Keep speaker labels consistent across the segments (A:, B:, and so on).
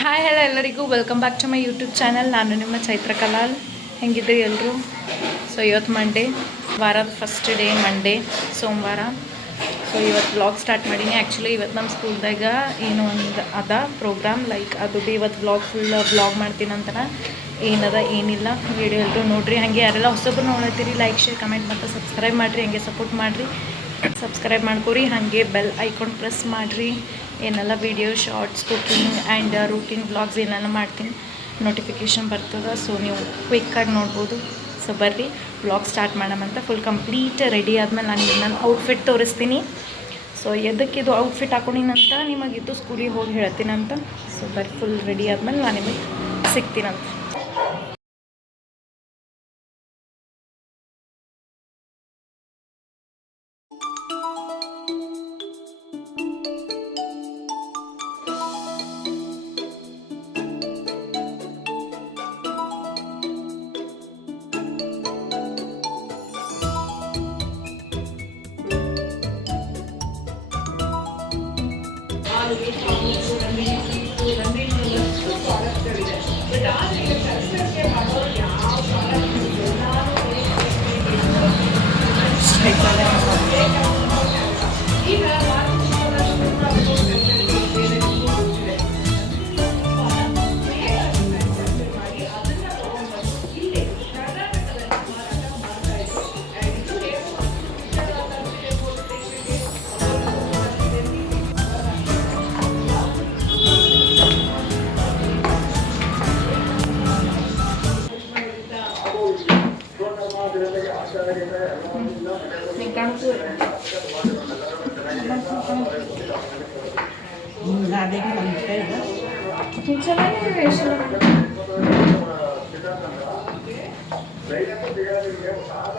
A: Hi hello ಎಲ್ಲರಿಗೂ. Welcome back to my YouTube channel ನಾನು ನಿಮ್ಮ ಚೈತ್ರ ಕಲಾಲ್. ಹೆಂಗಿದ್ರಿ ಎಲ್ಲರೂ ಸೊ ಇವತ್ತು ಮಂಡೇ ವಾರದ ಫಸ್ಟ್ ಡೇ ಮಂಡೇ ಸೋಮವಾರ. ಸೊ ಇವತ್ತು ಬ್ಲಾಗ್ ಸ್ಟಾರ್ಟ್ ಮಾಡೀನಿ. ಆ್ಯಕ್ಚುಲಿ ಇವತ್ತು ನಮ್ಮ ಸ್ಕೂಲ್ದಾಗ ಏನೋ ಒಂದು ಅದ ಪ್ರೋಗ್ರಾಮ್ ಲೈಕ್ ಅದು ಬಿ ಇವತ್ತು ಬ್ಲಾಗ್ ಫುಲ್ ಬ್ಲಾಗ್ ಮಾಡ್ತೀನಿ ಅಂತಾನೆ. ಏನದ, ಏನಿಲ್ಲ. ವಿಡಿಯೋ ಎಲ್ಲರೂ ನೋಡಿರಿ. ಹಾಗೆ ಯಾರೆಲ್ಲ ಹೊಸಬ್ರು ನೋಡತ್ತೀರಿ ಲೈಕ್ ಶೇರ್ ಕಮೆಂಟ್ ಮತ್ತು ಸಬ್ಸ್ಕ್ರೈಬ್ ಮಾಡಿರಿ. ಹಾಗೆ ಸಪೋರ್ಟ್ ಮಾಡಿರಿ. ಸಬ್ಸ್ಕ್ರೈಬ್ ಮಾಡ್ಕೊರಿ. ಹಾಗೆ ಬೆಲ್ ಐಕಾನ್ ಪ್ರೆಸ್ ಮಾಡಿರಿ. ಏನೆಲ್ಲ video shorts cooking and routine blogs ಏನೆಲ್ಲ ಮಾಡ್ತೀನಿ ನೋಟಿಫಿಕೇಷನ್ ಬರ್ತದೆ ಸೊ ನೀವು ಕ್ವಿಕ್ಕಾಗಿ ನೋಡ್ಬೋದು. ಸೊ ಬರ್ರಿ ಬ್ಲಾಗ್ ಸ್ಟಾರ್ಟ್ ಮಾಡೋಣಂತ ಫುಲ್ ಕಂಪ್ಲೀಟ್ ರೆಡಿ ಆದಮೇಲೆ ನಾನು ನನ್ನ ಔಟ್ಫಿಟ್ ತೋರಿಸ್ತೀನಿ. ಸೊ ಎದಕ್ಕೆ ಇದು ಔಟ್ಫಿಟ್ ಹಾಕೊಂಡಿನಂತ ನಿಮಗಿದ್ದು ಸ್ಕೂಲಿಗೆ ಹೋಗಿ ಹೇಳ್ತೀನಂತ ಸೊ ಬರ್ರಿ ಫುಲ್ ರೆಡಿ ಆದಮೇಲೆ ನಾನು ನಿಮಗೆ ಸಿಗ್ತೀನಂತ.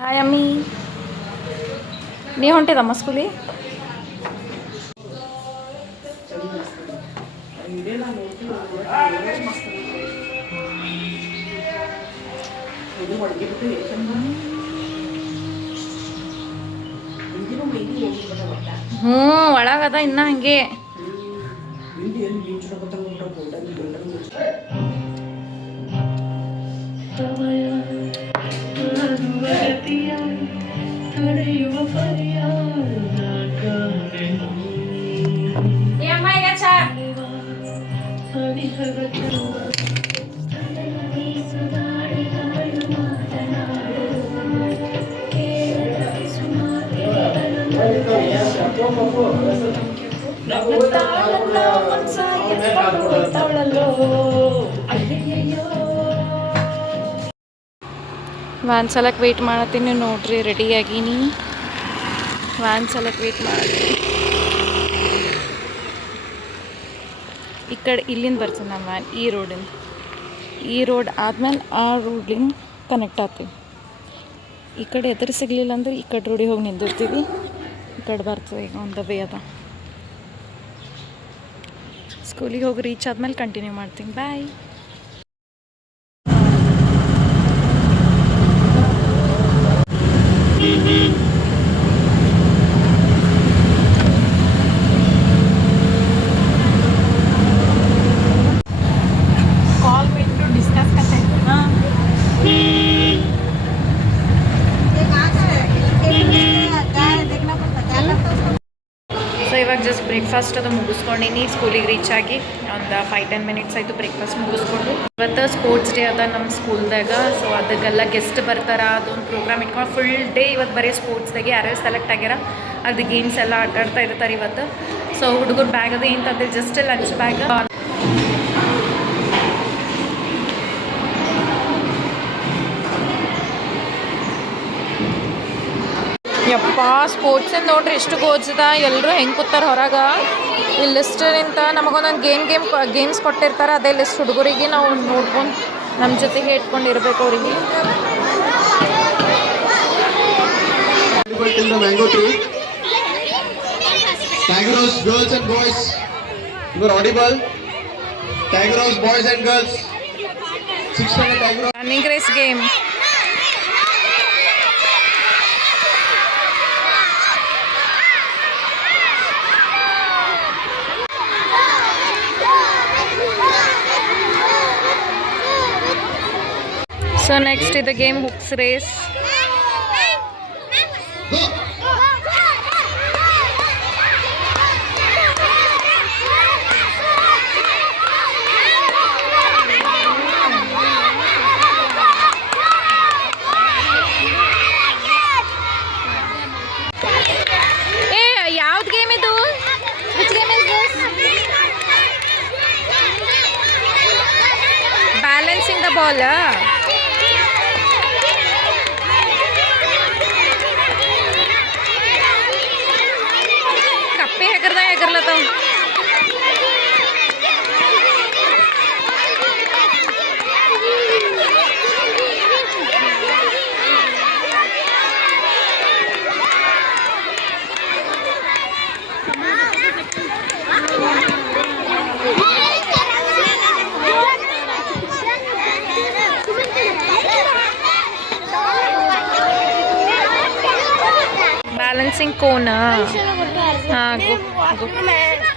A: ಹಾಯ್ ಅಮ್ಮಿ ನೀ ಹೊಂಟಿದಮ್ಮ ಸ್ಕೂಲಿ ಹ್ಞೂ ಒಳಗದ ಇನ್ನ ಹಂಗೆ. ವ್ಯಾನ್ ಸಲಕ್ಕೆ ವೆಯ್ಟ್ ಮಾಡತ್ತೀನಿ ನೋಡ್ರಿ ಆಗೀನಿ ವ್ಯಾನ್ ಸಲಕ್ಕೆ ವೆಯ್ಟ್ ಮಾಡತ್ತೀನಿ ಈ ಕಡೆ ಇಲ್ಲಿಂದ ಬರ್ತೀನಿ ನಮ್ಮ ವ್ಯಾನ್ ಈ ರೋಡಿಂದ ಈ ರೋಡ್ ಆದ್ಮೇಲೆ ಆ ರೋಡ್ಲಿಂದ ಕನೆಕ್ಟ್ ಆಗ್ತೀವಿ ಈ ಕಡೆ ಎದುರು ಸಿಗಲಿಲ್ಲ ಅಂದ್ರೆ ಈ ಕಡೆ ರೋಡಿಗೆ ಹೋಗಿ ನಿಂದಿರ್ತೀವಿ ಕಡೆ ಬರ್ತದೆ ಈಗ ಒಂದು ವೇ ಅದ. ಸ್ಕೂಲಿಗೆ ಹೋಗಿ ರೀಚ್ ಆದಮೇಲೆ ಕಂಟಿನ್ಯೂ ಮಾಡ್ತೀನಿ. ಬಾಯ್ ಇವಾಗ ಜಸ್ಟ್ ಬ್ರೇಕ್ಫಾಸ್ಟ್ ಅದು ಮುಗಿಸ್ಕೊಂಡಿನಿ ಸ್ಕೂಲಿಗೆ ರೀಚ್ ಆಗಿ ಒಂದು ಫೈವ್ ಟೆನ್ ಮಿನಿಟ್ಸ್ ಆಯಿತು ಬ್ರೇಕ್ಫಾಸ್ಟ್ ಮುಗಿಸ್ಕೊಂಡು. ಇವತ್ತು ಸ್ಪೋರ್ಟ್ಸ್ ಡೇ ಅದ ನಮ್ಮ ಸ್ಕೂಲ್ದಾಗ ಸೊ ಅದಕ್ಕೆಲ್ಲ ಗೆಸ್ಟ್ ಬರ್ತಾರ, ಅದೊಂದು ಪ್ರೋಗ್ರಾಮ್ ಇಟ್ಕೊಂಡು ಫುಲ್ ಡೇ ಇವತ್ತು ಬರೀ ಸ್ಪೋರ್ಟ್ಸ್ದಾಗೆ ಯಾರ್ಯಾರು ಸೆಲೆಕ್ಟ್ ಆಗ್ಯಾರ, ಅದು ಗೇಮ್ಸ್ ಎಲ್ಲ ಆಟಾಡ್ತಾ ಇರ್ತಾರೆ ಇವತ್ತು. ಸೊ ಹುಡುಗರು ಬ್ಯಾಗ್ ಅದು ತಂದ್ರೆ ಜಸ್ಟ್ ಲಂಚ್ ಬ್ಯಾಗ್ ಯಪ್ಪ ಸ್ಪೋರ್ಟ್ಸಿಂದ ನೋಡ್ರಿ ಎಷ್ಟು ಗೋಜದ ಎಲ್ಲರೂ ಹೆಂಗೆ ಕೂತಾರ ಹೊರಗೆ ಈ ಲಿಸ್ಟಿನಿಂದ ನಮಗೊಂದೊಂದು ಗೇಮ್ ಗೇಮ್ ಗೇಮ್ಸ್ ಕೊಟ್ಟಿರ್ತಾರೆ ಅದೇ ಲಿಸ್ಟ್ ಹುಡುಗರಿಗೆ ನಾವು ನೋಡ್ಕೊಂಡು ನಮ್ಮ ಜೊತೆಗೆ ಇಟ್ಕೊಂಡು ಇರಬೇಕು ಅವ್ರಿಗೆ
B: till the mango tree. Tigeros, girls and boys, you are audible. Tigeros, boys and girls. Six hundred Tigeros.
A: Running race game so next ಇದು ಗೇಮ್ ಹುಕ್ಸ್ ರೇಸ್
B: Go.
A: ಏ ಯಾವ್ದು
B: kona. Ha, gå, gå.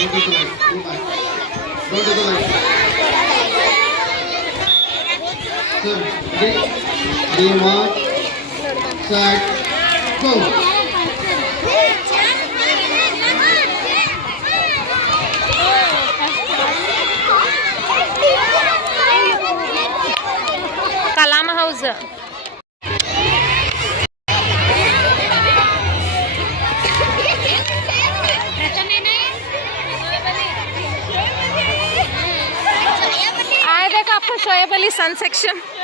B: Sir, D, D mark, set, go. liable sun section.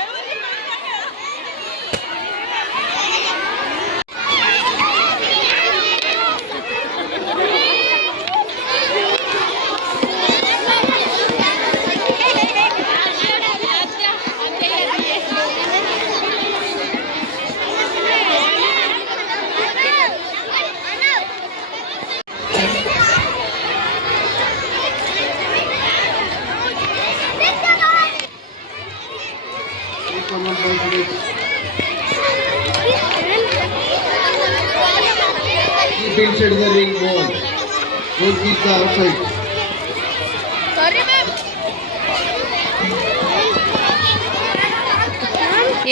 B: The outside.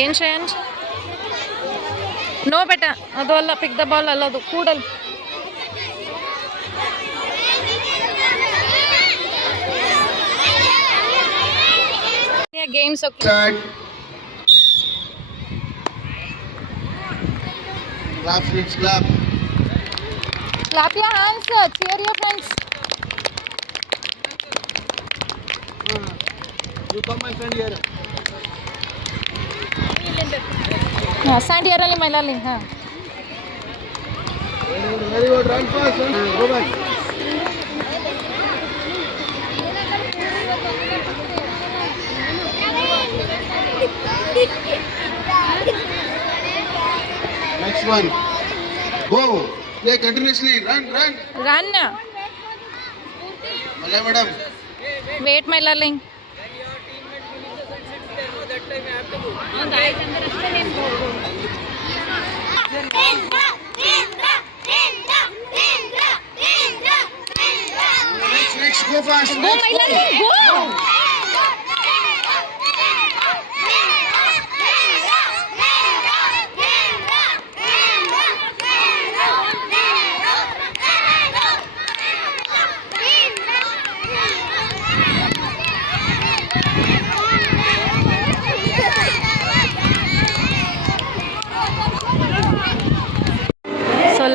A: ಏನು ನೋ ಬೆಟ. ಅದು ಅಲ್ಲ pick the ball ಅಲ್ಲ ಅದು ಕೂಡಲ್. Games
B: Start. Clap
A: your hands, sir. Cheer your friends.
B: You come, my friend, here.
A: Yeah, stand here only, my
B: darling. Huh. Very good. Run fast. Huh? Go back. Next one. Go. Yeah, continuously. Run, run.
A: Run.
B: Malay madam.
A: Wait, my
B: darling. When
A: your teammate finishes and sits there, no, that time you have to
B: go. No,
A: that
B: time
A: the rest of them go.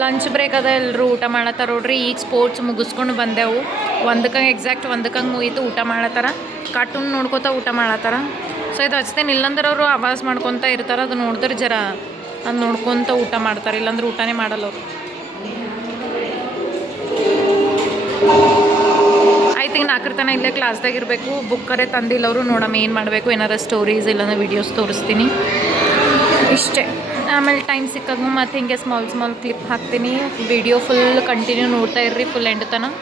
A: Lunch break ಅದ ಎಲ್ಲರೂ ಊಟ ಮಾಡತ್ತಾರ ನೋಡ್ರಿ. ಈಗ sports ಮುಗಿಸ್ಕೊಂಡು ಬಂದೆವು. ಒಂದಕ್ಕಂಗೆ exact ಒಂದಕ್ಕಂಗೆ ಮುಗೀತು ಊಟ ಮಾಡತ್ತಾರ. Cartoon ನೋಡ್ಕೊತ ಊಟ ಮಾಡತ್ತಾರ. ಸೊ ಇದು ಹಚ್ತೇನೆ ಇಲ್ಲಂದ್ರೆ ಅವರು ಆವಾಜ್ ಮಾಡ್ಕೊತ ಇರ್ತಾರೆ. ಅದು ನೋಡಿದ್ರೆ ಜರ ಅದು ನೋಡ್ಕೊತ ಊಟ ಮಾಡ್ತಾರೆ. ಇಲ್ಲಾಂದ್ರೆ ಊಟನೇ ಮಾಡಲ್ಲ ಅವರು. ಆಯ್ತು ಈಗ ನಾಲ್ಕರ ತನಕ ಇಲ್ಲೇ ಕ್ಲಾಸ್ದಾಗ ಇರಬೇಕು. ಬುಕ್ಕರೇ ತಂದಿಲ್ಲ ಅವರು. ನೋಡಮ್ಮ ಏನು ಮಾಡಬೇಕು. ಏನಾರ ಸ್ಟೋರೀಸ್ ಇಲ್ಲಾಂದ್ರೆ ವೀಡಿಯೋಸ್ ತೋರಿಸ್ತೀನಿ. ಇಷ್ಟೇ. ಆಮೇಲೆ ಟೈಮ್ ಸಿಕ್ಕಾಗ ಮತ್ತು ಹಿಂಗೆ ಸ್ಮಾಲ್ ಸ್ಮಾಲ್ ಕ್ಲಿಪ್ ಹಾಕ್ತೀನಿ. ವಿಡಿಯೋ ಫುಲ್ ಕಂಟಿನ್ಯೂ ನೋಡ್ತಾ ಇರ್ರಿ ಫುಲ್ ಎಂಡ್ ತನಕ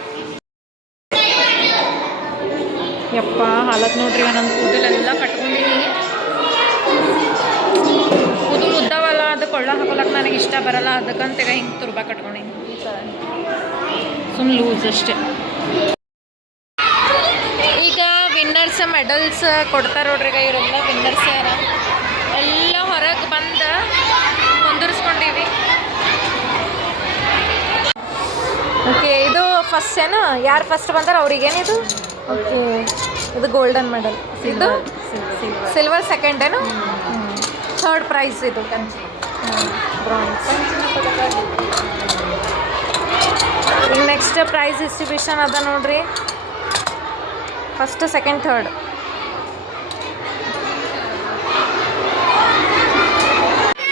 A: ಯಪ್ಪ, ಹಾಲತ್ ನೋಡ್ರಿ ನನ್ನ ಕೂದಲೆಲ್ಲ ಕಟ್ಕೊಂಡಿನಿ. ಕೂದಲು ಉದ್ದವಲ್ಲ, ಅದು ಕೊಳ್ಳ ಹಾಕೊಳಕ್ಕೆ ನನಗೆ ಇಷ್ಟ ಬರಲ್ಲ ಅದಕ್ಕಂತ ಹಿಂಗೆ ತುರ್ಬಾ ಕಟ್ಕೊಂಡಿನಿ. ಸುಮ್ಮನೆ ಲೂಸ್ ಅಷ್ಟೇ. ಈಗ ವಿನ್ನರ್ಸ್ ಮೆಡಲ್ಸ್ ಕೊಡ್ತಾರೆ ನೋಡ್ರಿ ಈಗ ಇವರೆಲ್ಲ ವಿನ್ನರ್ಸ್ ಯಾರ ಎಲ್ಲ ಹೊರಗೆ ಬಂದು ಕುಂದಿರ್ಸ್ಕೊಂಡಿವಿ ಓಕೆ ಇದು ಫಸ್ಟ್ ಏನು ಯಾರು ಫಸ್ಟ್ ಬಂದಾರ ಅವ್ರಿಗೇನಿದು ಓಕೆ ಇದು ಗೋಲ್ಡನ್ ಮೆಡಲ್ ಇದು ಸಿಲ್ವರ್ ಸೆಕೆಂಡ್ ಏನು? ಥರ್ಡ್ ಪ್ರೈಸ್ ಇದು. ಈಗ ನೆಕ್ಸ್ಟ್ ಪ್ರೈಸ್ ಡಿಸ್ಟ್ರಿಬ್ಯೂಷನ್ ಅದ ನೋಡ್ರಿ. ಫಸ್ಟ್ ಸೆಕೆಂಡ್ ಥರ್ಡ್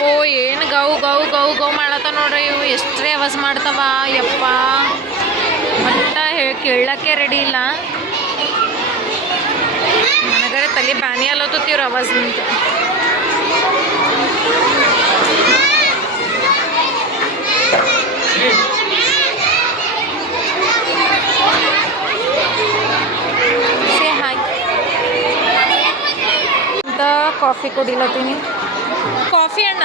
A: ಓ ಏನು ಗೌ ಗೌ ಗೌ ಗೌ ಮಾಡತ್ತ ನೋಡ್ರಿ ಇವು. ಎಷ್ಟೇ ಅವಸ್ ಮಾಡ್ತಾವ. ಯಪ್ಪ. ಮಟ್ಟ ಹೇಳಿ ಕೇಳಕ್ಕೆ ರೆಡಿ ಇಲ್ಲ ನನಗರೆ ತಲೆ ಬ್ಯಾನಿ ಅಲ್ಲತ್ತವ್ರ ಆವಾಜ್ ನಿಂತು ಸೇ ಹಾಯ್ ಅಂತ ಕಾಫಿ ಕುಡಿಲತ್ತೀನಿ ಕಾಫಿ ಅಣ್ಣ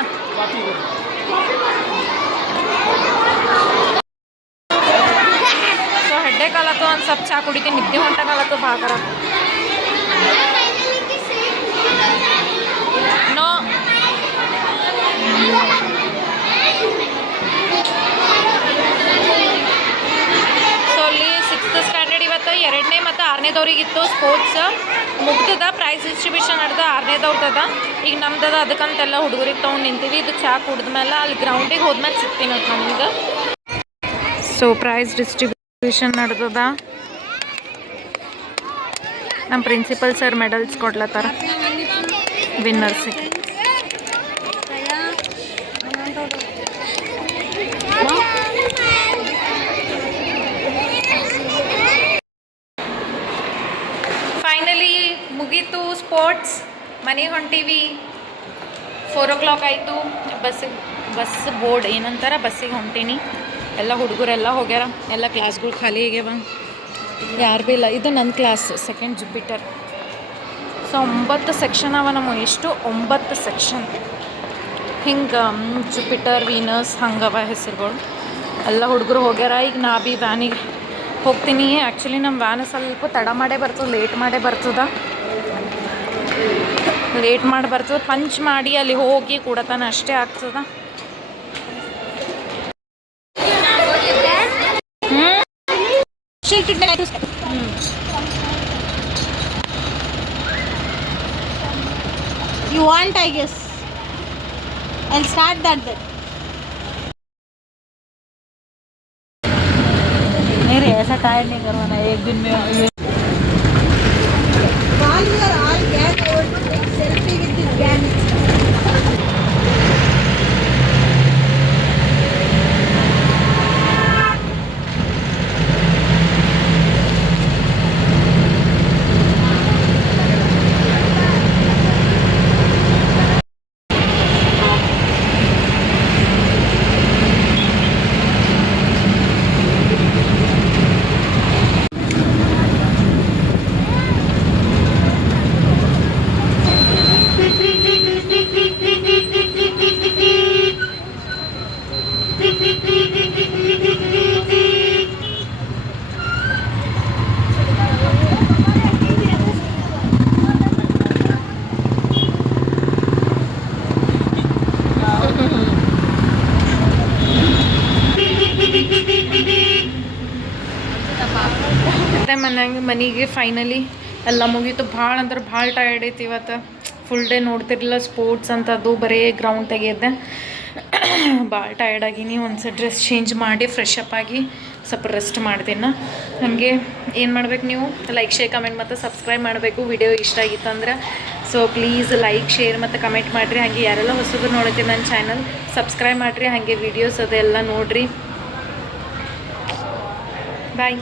A: ಕಾಲತ್ತು ಒಂದು ಸ್ವಲ್ಪ ಚಹಾ ಕುಡಿತೀನಿ, ನಿದ್ದೆ ಹೊಂಟ ಕಾಲತ್ತು ಭಾಗರ ನೋ. ಸೊ ಅಲ್ಲಿ ಸಿಕ್ಸ್ತ್ ಸ್ಟ್ಯಾಂಡರ್ಡ್ ಇವತ್ತು ಎರಡನೇ ಮತ್ತು ಆರನೇದವ್ರಿಗಿತ್ತು ಸ್ಪೋರ್ಟ್ಸ್ ಮುಗ್ದದ ಪ್ರೈಸ್ ಡಿಸ್ಟ್ರಿಬ್ಯೂಷನ್ ನಡೆದ, ಆರನೇದವ್ರದದ. ಈಗ ನಮ್ದದ, ಅದಕ್ಕಂತೆಲ್ಲ ಹುಡುಗರಿಗೆ ತೊಗೊಂಡು ನಿಂತೀವಿ. ಇದು ಚಾ ಚಹಾ ಕುಡಿದ್ಮೇಲೆ ಅಲ್ಲಿ ಗ್ರೌಂಡಿಗೆ ಹೋದ್ಮೇಲೆ ಸಿಗ್ತೀನಿ ಅಂತ ನಮ್ಗೆ ಸೊ ಪ್ರೈಸ್ ಡಿಸ್ಟ್ರಿಬ್ಯೂಷನ್ ನಡೆದದ? ನಮ್ಮ ಪ್ರಿನ್ಸಿಪಲ್ ಸರ್ ಮೆಡಲ್ಸ್ ಕೊಡ್ಲತ್ತಾರ. ವಿನ್ನರ್ಸಿಗೆ ಫೈನಲಿ ಮುಗೀತು ಸ್ಪೋರ್ಟ್ಸ್ ಮನೆ ಹೊಂಟೀವಿ. ಫೋರ್ ಓ ಕ್ಲಾಕ್ ಆಯಿತು. ಬಸ್ಸಿಗೆ, ಬಸ್ ಬೋರ್ಡ್ ಏನಂತಾರ, ಬಸ್ಸಿಗೆ ಹೊಂಟೀನಿ. ಎಲ್ಲ ಹುಡುಗರೆಲ್ಲ ಹೋಗ್ಯಾರ. ಎಲ್ಲ ಕ್ಲಾಸ್ಗಳು ಖಾಲಿ ಆಗ್ಯಾವ. ಯಾರು ಭೀ ಇಲ್ಲ. ಇದು ನನ್ನ ಕ್ಲಾಸ್ ಸೆಕೆಂಡ್ ಜುಪಿಟರ್ ಸೊ ಒಂಬತ್ತು ಸೆಕ್ಷನ್ ಅವ ನಮ್ಮ ಎಷ್ಟು ಒಂಬತ್ತು ಸೆಕ್ಷನ್ ಹಿಂಗೆ ಜುಪಿಟರ್ ವೀನಸ್ ಹಂಗವ ಹೆಸರುಗಳು. ಎಲ್ಲ ಹುಡುಗರು ಹೋಗ್ಯಾರ. ಈಗ ನಾ ಭೀ ವ್ಯಾನಿಗೆ ಹೋಗ್ತೀನಿ. ಆ್ಯಕ್ಚುಲಿ ನಮ್ಮ ವ್ಯಾನ್ ಸ್ವಲ್ಪ ತಡ ಮಾಡೇ ಬರ್ತದೆ ಲೇಟ್ ಮಾಡೇ ಬರ್ತದ. ಲೇಟ್ ಮಾಡಿ ಬರ್ತದೆ. ಪಂಚ್ ಮಾಡಿ ಅಲ್ಲಿ ಹೋಗಿ ಕೂಡತನ ಅಷ್ಟೇ ಆಗ್ತದ.
C: स्टील ट्रीटमेंट आई थी उसका you want I guess I start that then. मेरे ऐसा टायर नहीं करवाना। एक दिन में
A: ಮನೆಗೆ ಫೈನಲಿ ಎಲ್ಲ ಮುಗೀತು. ಭಾಳ ಅಂದ್ರೆ ಭಾಳ ಟಯರ್ಡ್ ಐತಿ ಇವತ್ತು. ಫುಲ್ ಡೇ ನೋಡ್ತಿರ್ಲಿಲ್ಲ ಸ್ಪೋರ್ಟ್ಸ್ ಅಂತ ಅದು ಬರೀ ಗ್ರೌಂಡ್ ತೆಗೆಯದ್ದೆ. ಭಾಳ ಟಯರ್ಡ್ ಆಗೀನಿ. ಒಂದು ಡ್ರೆಸ್ ಚೇಂಜ್ ಮಾಡಿ ಫ್ರೆಶ್ ಅಪ್ ಆಗಿ ಸ್ವಲ್ಪ ರೆಸ್ಟ್ ಮಾಡ್ತೀನಿ ನಮಗೆ ಏನು ಮಾಡ್ಬೇಕು ನೀವು? ಲೈಕ್ ಶೇರ್ ಕಮೆಂಟ್ ಮತ್ತು ಸಬ್ಸ್ಕ್ರೈಬ್ ಮಾಡಬೇಕು. ವಿಡಿಯೋ ಇಷ್ಟ ಆಗಿತ್ತಂದ್ರೆ ಸೊ ಪ್ಲೀಸ್ ಲೈಕ್ ಶೇರ್ ಮತ್ತು ಕಮೆಂಟ್ ಮಾಡಿರಿ. ಹಾಗೆ ಯಾರೆಲ್ಲ ಹೊಸಬ್ರು ನೋಡ್ತೀನಿ ನನ್ನ ಚಾನಲ್ ಸಬ್ಸ್ಕ್ರೈಬ್ ಮಾಡಿರಿ. ಹಾಗೆ ವಿಡಿಯೋಸ್ ಅದೆಲ್ಲ ನೋಡಿರಿ. ಬಾಯ್